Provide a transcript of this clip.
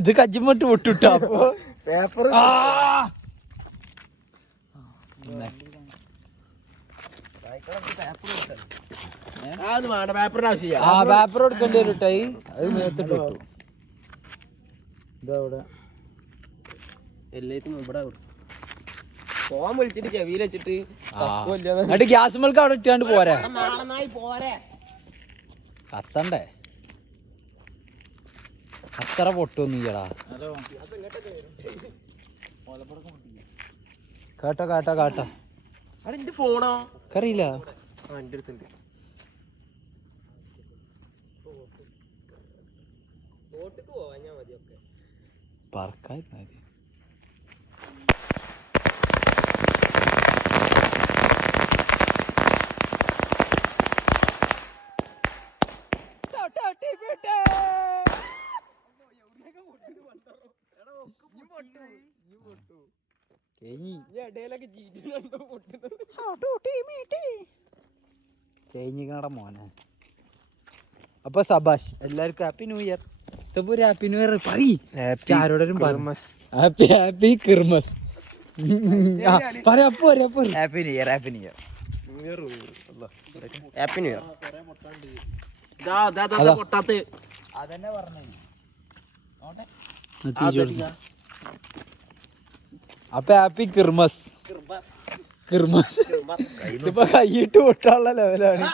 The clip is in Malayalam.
ഇത് കജ്ജിമട്ട് വിട്ടുട്ടോ അപ്പൊ പേപ്പർ പേപ്പറിന്റെ ആവശ്യം ആ പേപ്പർ കൊടുക്കേണ്ടി വരും ടൈ അത് മേത്തിട്ട് വിട്ടു. ഇതവിടെ എല്ലാത്തും ഇവിടെ ഫോൺ വിളിച്ചിട്ട് ചെവിയിൽ വെച്ചിട്ട് എന്നിട്ട് ഗ്യാസ് മിൽക്ക് അവിടെ ഇട്ടാണ്ട് പോരാ പോരെ കത്തണ്ടേ അത്ര പൊട്ടൊന്നും ചെയ്യടാ. കേട്ടോ കേട്ടോ കേട്ടോ എന്റെ ഫോണോ അറിയില്ല എന്റെ അടുത്തുണ്ട്. പറക്കായി കഴിഞ്ഞിക്കണ മോനെ. അപ്പൊ സബാഷ് എല്ലാവർക്കും ഹാപ്പി ന്യൂ ഇയർ. ഇപ്പൊ ഒരു ഹാപ്പി ന്യൂ ഇയർ ആരോടും ഹാപ്പി ഹാപ്പി ക്രിസ്മസ് പറയാ. Happy new year happy new year happy new year. പൊട്ടാത്ത അതന്നെ പറഞ്ഞു. അപ്പൊ ഹാപ്പി ക്രിസ്മസ്. ക്രിസ്മസ് ഇതിപ്പോ കൈയിട്ട് പൊട്ടാനുള്ള ലെവലാണ്.